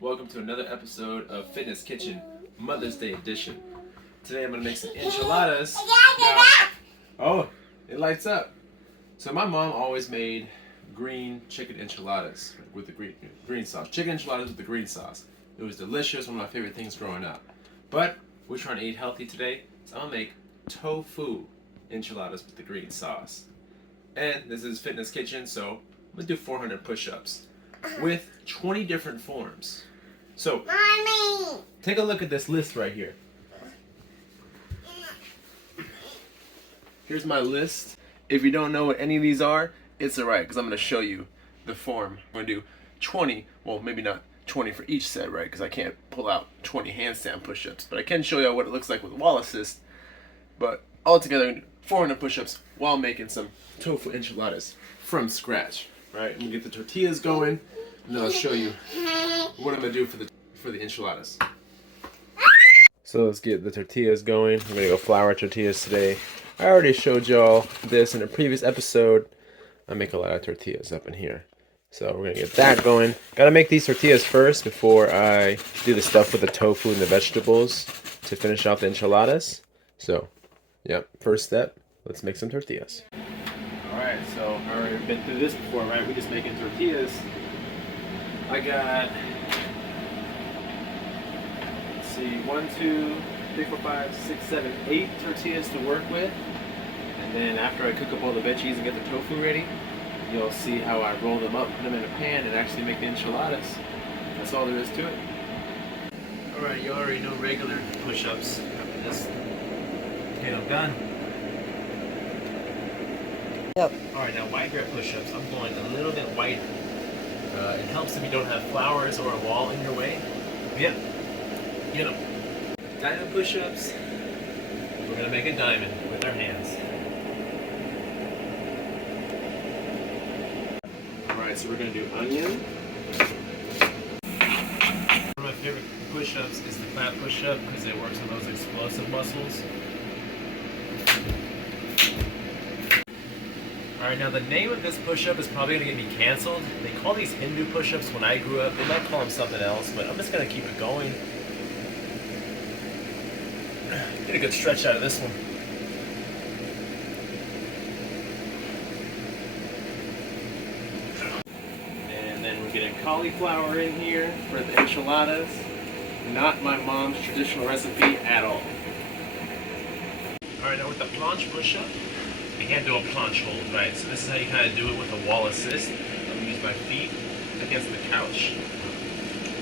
Welcome to another episode of Fitness Kitchen Mother's Day edition. Today I'm going to make some enchiladas. Oh, it lights up. So my mom always made green chicken enchiladas with the green sauce. Chicken enchiladas with the green sauce. It was delicious, one of my favorite things growing up. But we're trying to eat healthy today, so I'll make tofu enchiladas with the green sauce. And this is Fitness Kitchen, so I'm going to do 400 push-ups with 20 different forms. So, Mommy, take a look at this list right here. Here's my list. If you don't know what any of these are, it's alright, because I'm going to show you the form. I'm going to do 20, well maybe not 20 for each set, right, because I can't pull out 20 handstand push-ups, but I can show you what it looks like with wall assist. But altogether, I'm going to do 400 push-ups while making some tofu enchiladas from scratch. Right, I'm going to get the tortillas going, and then I'll show you what I'm going to do for the enchiladas. So let's get the tortillas going. I'm going to go flour tortillas today. I already showed y'all this in a previous episode. I make a lot of tortillas up in here. So we're going to get that going. Got to make these tortillas first before I do the stuff with the tofu and the vegetables to finish off the enchiladas. So, yep, first step, let's make some tortillas. Alright, so I've already been through this before, right? We're just making tortillas. I got, let's see, 1, 2, 3, 4, 5, 6, 7, 8 tortillas to work with. And then after I cook up all the veggies and get the tofu ready, you'll see how I roll them up, put them in a pan, and actually make the enchiladas. That's all there is to it. Alright, you already know regular push-ups after this. Okay, I'm done. Yep. Alright, now wide grip push-ups. I'm going a little bit wider. It helps if you don't have flowers or a wall in your way. Yep. Get them. Diamond push-ups. We're going to make a diamond with our hands. Alright, so we're going to do onion. One of my favorite push-ups is the flat push-up because it works on those explosive muscles. Alright, now the name of this push-up is probably going to get me canceled. They call these Hindu push-ups when I grew up. They might call them something else, but I'm just going to keep it going. Get a good stretch out of this one. And then we're getting cauliflower in here for the enchiladas. Not my mom's traditional recipe at all. Alright, now with the planche push-up, you can't do a planche hold, right? So this is how you kind of do it with a wall assist. I'm going to use my feet against the couch.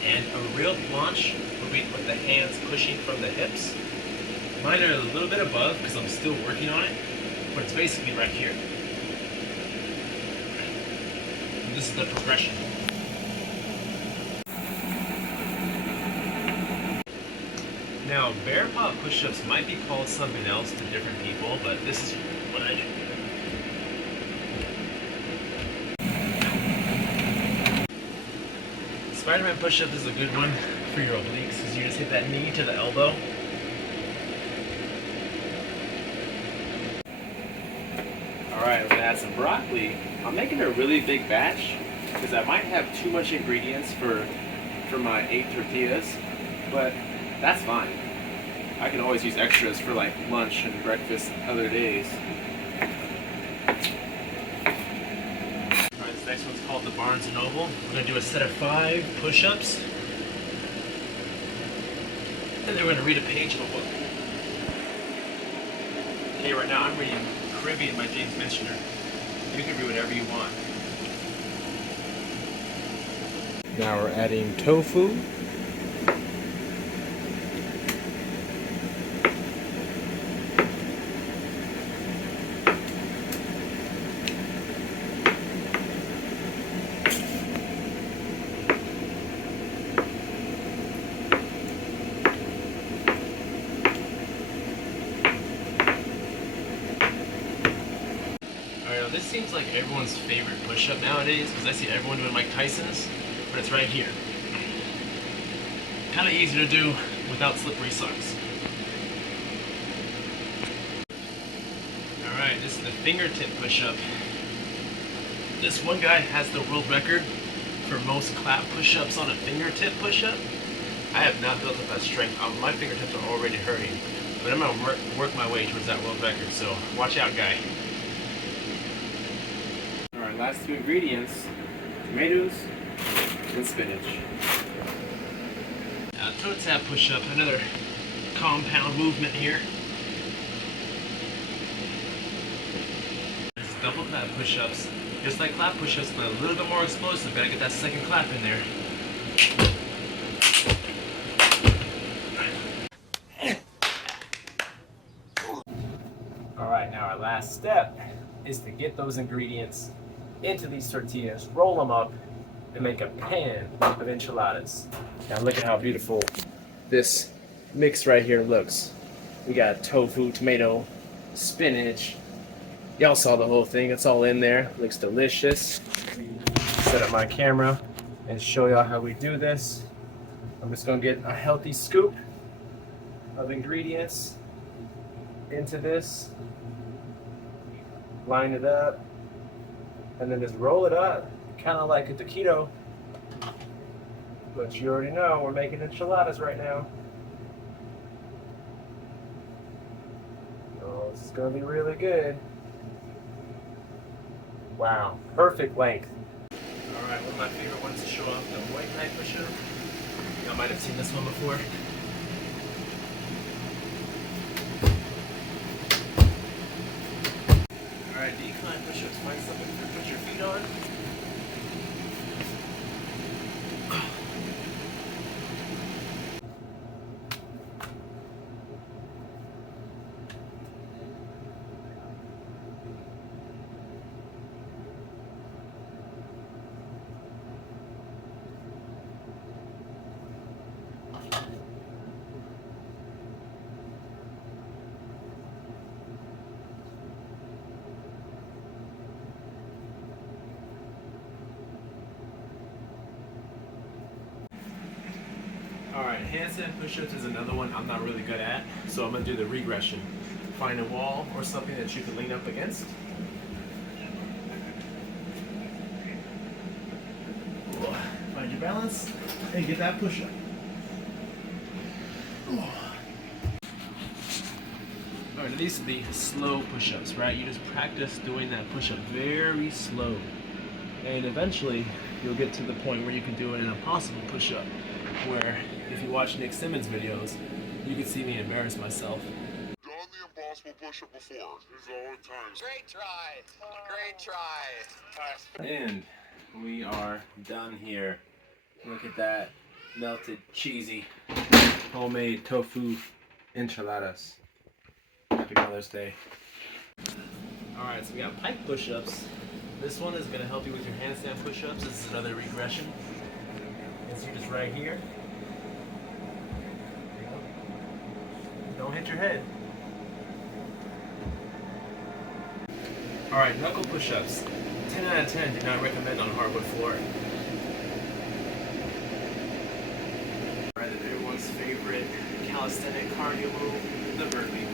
And a real planche would be with the hands pushing from the hips. Mine are a little bit above because I'm still working on it, but it's basically right here. And this is the progression. Now, bear paw push-ups might be called something else to different people, but this is what I do. Spider-Man push-up is a good one for your obliques because you just hit that knee to the elbow. Alright, I'm going to add some broccoli. I'm making a really big batch because I might have too much ingredients for my 8 tortillas, but that's fine. I can always use extras for like lunch and breakfast other days. Alright, this next one's called the Barnes & Noble. We're going to do a set of 5 push-ups. And then we're going to read a page of a book. Okay, right now I'm reading Caribbean by James Michener. You can read whatever you want. Now we're adding tofu. This seems like everyone's favorite push-up nowadays because I see everyone doing Mike Tyson's, but it's right here. Kind of easy to do without slippery socks. Alright, this is the fingertip push-up. This one guy has the world record for most clap push-ups on a fingertip push-up. I have not built up that strength. My fingertips are already hurting, but I'm gonna work my way towards that world record. So watch out, guy. All right, last two ingredients: tomatoes and spinach. Now, toe tap push-up, another compound movement here. It's double clap push-ups, just like clap push-ups, but a little bit more explosive. Gotta get that second clap in there. All right, now our last step is to get those ingredients into these tortillas, roll them up, and make a pan of enchiladas. Now look at how beautiful this mix right here looks. We got tofu, tomato, spinach. Y'all saw the whole thing. It's all in there. Looks delicious. Set up my camera and show y'all how we do this. I'm just gonna get a healthy scoop of ingredients into this, line it up, and then just roll it up, kind of like a taquito. But you already know we're making enchiladas right now. Oh, this is gonna be really good. Wow, perfect length. All right, one of my favorite ones to show off, the white knife push-up. Y'all might have seen this one before. All right, decline push-ups. Find something to put your feet on. Alright, handstand push-ups is another one I'm not really good at, so I'm going to do the regression. Find a wall or something that you can lean up against. Find your balance and get that push-up. Alright, these are the slow push-ups, right? You just practice doing that push-up very slow. And eventually, you'll get to the point where you can do it in a possible push-up, where if you watch Nick Simmons videos, you can see me embarrass myself. Done the impossible push-up before. Here's all the times. Great try. Great try. And we are done here. Look at that melted, cheesy, homemade tofu enchiladas. Happy Mother's Day. Alright, so we got pike push-ups. This one is going to help you with your handstand push-ups. This is another regression. You see just right here. Don't hit your head. Alright, knuckle push-ups. 10 out of 10 do not recommend on hardwood floor. Alright, everyone's favorite calisthenic cardio move, the burpee.